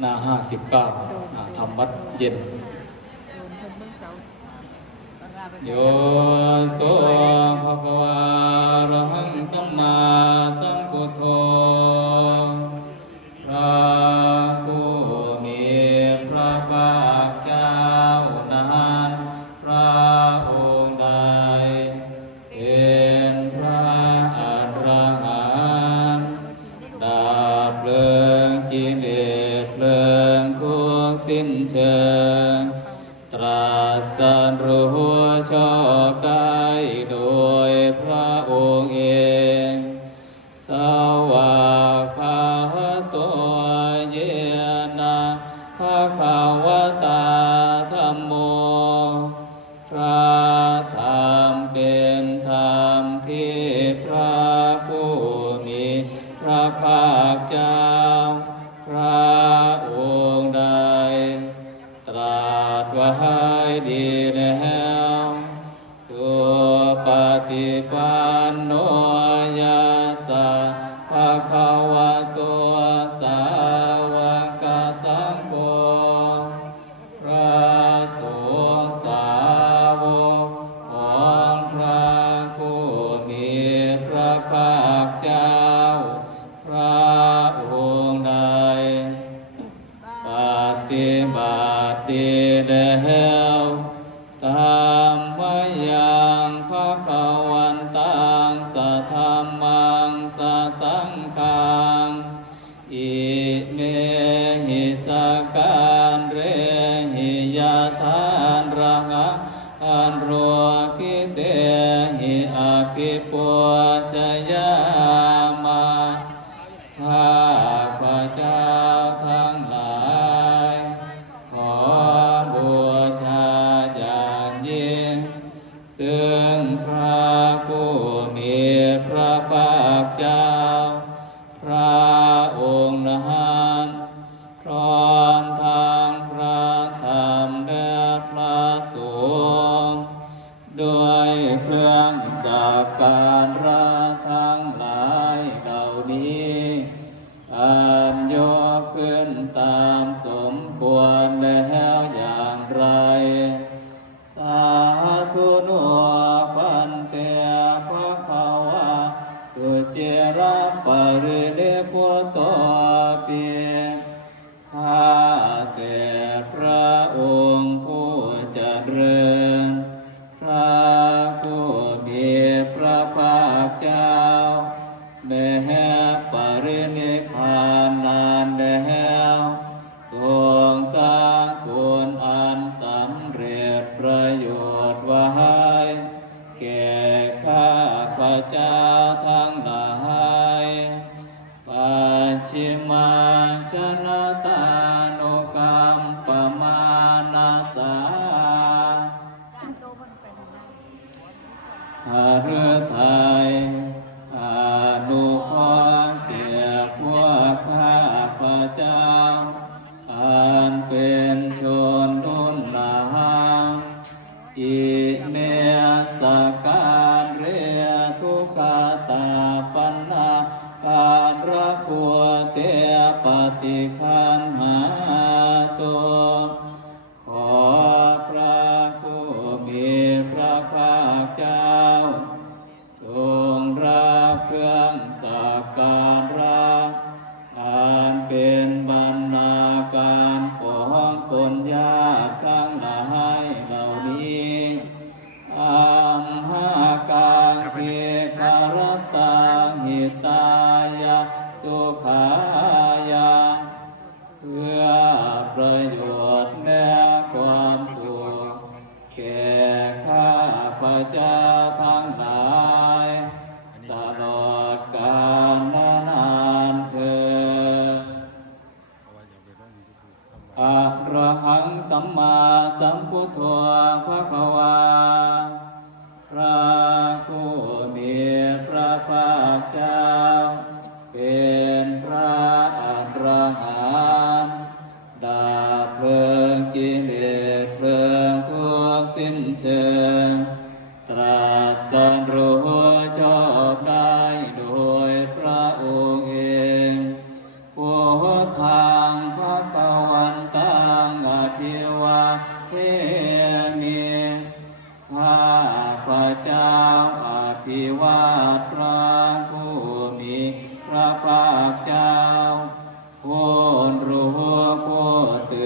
หน้าห้าสิบเก้าทำวัดเย็นโยโสภะควารังสัมมาสัมพุทโธพระผู้มีพระภาคเจ้านั้นพระองค์ใดเป็นระอรหันดับเพลิงจิเล สิ้นเชิงตรัสรู้ชอบได้โดยพระองค์เอง สวาคาตัวเยนะพระขาวตาธรรมโม พระธรรมเป็นธรรมที่พระผู้มี พระภาคเจ้าพระ وسجد อาการราทั้งหลายเหล่านี้อันยกขึ้นตามสมควรแล้วอย่างไร สาธุนัวปันเตะพระขาวาสุเจระปริเนปุตโตปิข้าแต่พระองค์ผู้จเจริญพระผู้มี พระภาคเจ้า หฤทัย ดัเพิงกิน รอพ่อเตื่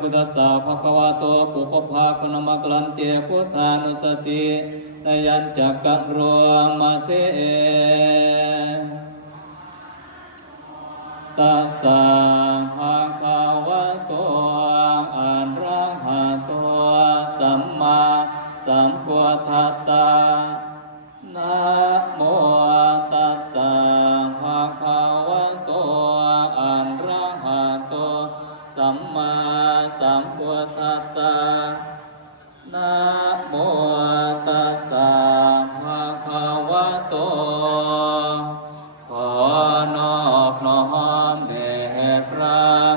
พุทธสาวภควาโตปุพพาคุณมกลันเตียพุทธานุสตินยันจักกะงรวมมาเสตัสสะภะคะวะโตอะระหะโตสัมมาสัมพุทธัสสะ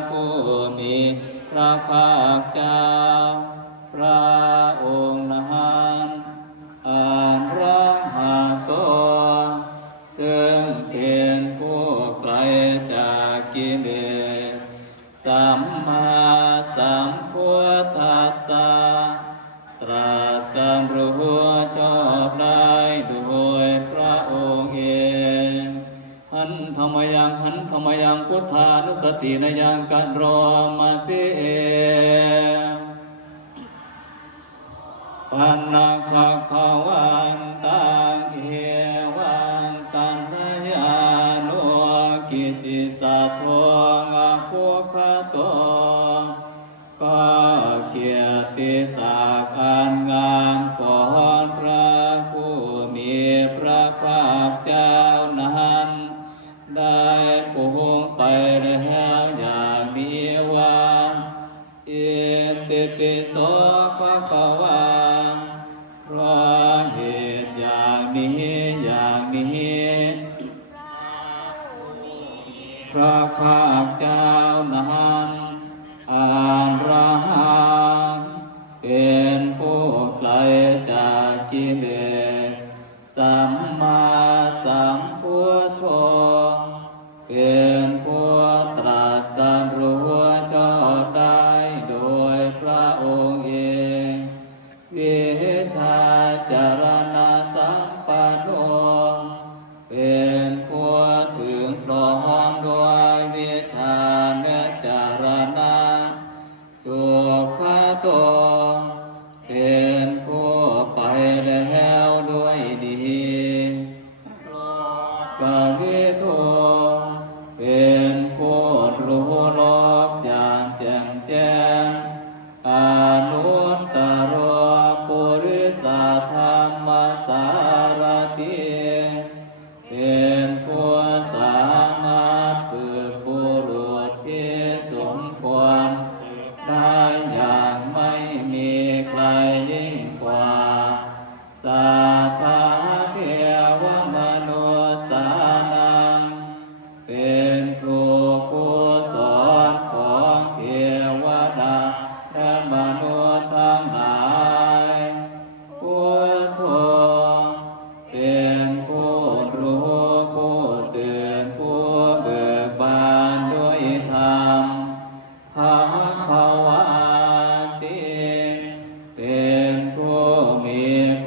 ผู้มีพระภาคเจ้าพระ ธานุสตินยังกันรอมาสิเอปันนักขะวันตังเอวังตันนยานกิติสัตวงอภูคโตก็เกียรติศักดิ์งานขอ ปุงไปแล้วอย่ามีว่าเอติปิโสภะวาเพราะเหตุอย่างมีอย่างมีพระภาคเจ้าน้นอานระหังเป็นผู้ไกลจากกิเลสสัมมาสัมพุทโธ and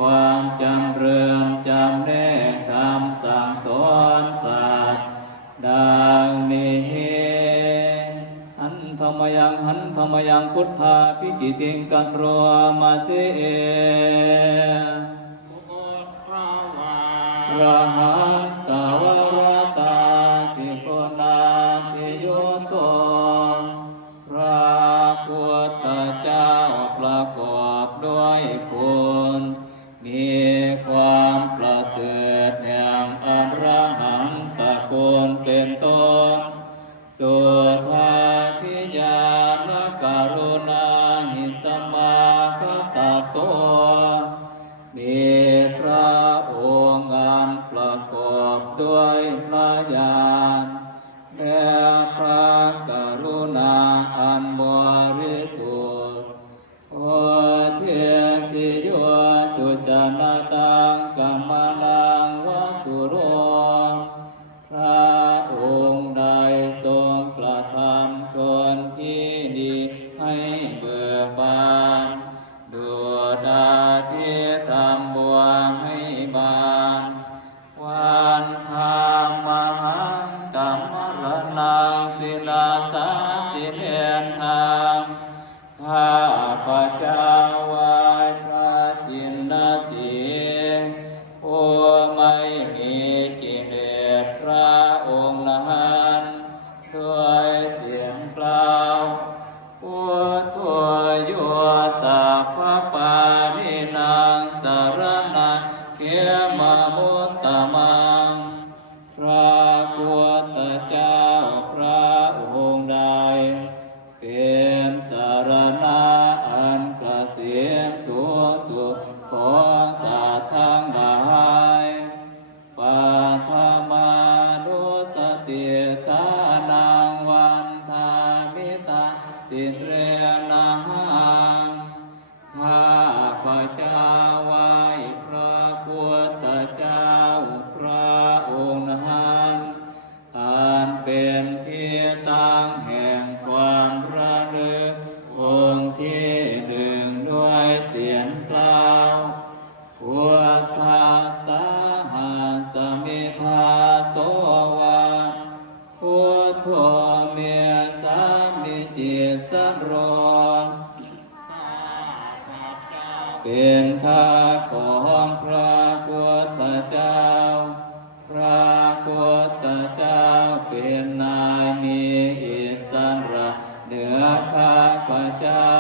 ความจำเริญจำแนกธำสั่งสอนศาสตร์ดังนี้หันธรรมยังหันธรรมยังพุทธาพิจิติงกันรวมาเสิเอรหัตตาวรตาติโกนาติโยโตพระพุทธเจ้าประกอบด้วยคุณ มีความปล นะตังกัมมานังวสุโรพระองค์ใดทรงกระทำชนที่ดีให้เบิกบานดูดาที่ทำบัวให้บานวันธรรมหังกัมมรณังศิลาสาชิเนนธรรมข้าพระเจ้า เป็นสารณะอันกระเสียมสูงสุดของสัตว์ทั้งหลายปัทมานุสติทานังวันทามิตาสินเรนังข้าพระเจ้าไหว้พระพุทธเจ้าพระองค์นั้นอันเป็นที่ตั้งแห่งความ คาของพระพุทธเจ้า พระพุทธเจ้าเป็นนายมีอิสระเหนือข้าพระเจ้า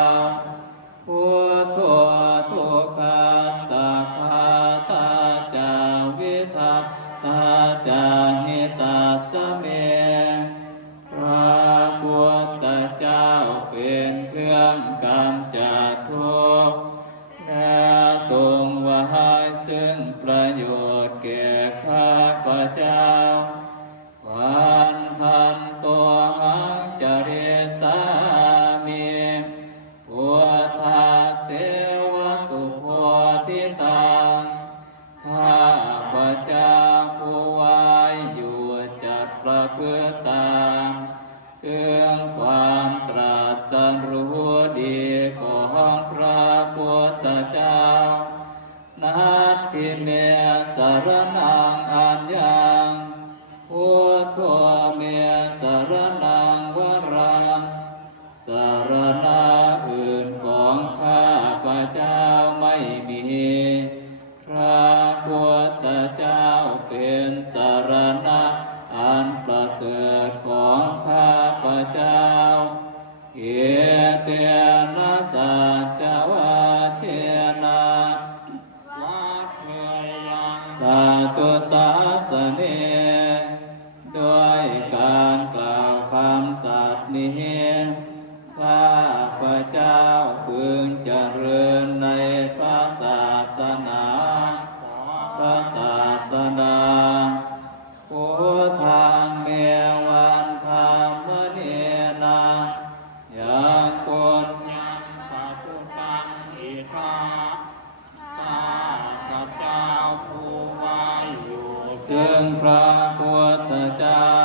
ตุสาสเนด้วยการกล่าวคำสัตย์นี้ข้าพระเจ้าพึงเจริญในพระศาสนา พระศาสนา อยู่ซึ่งพระพุทธเจ้า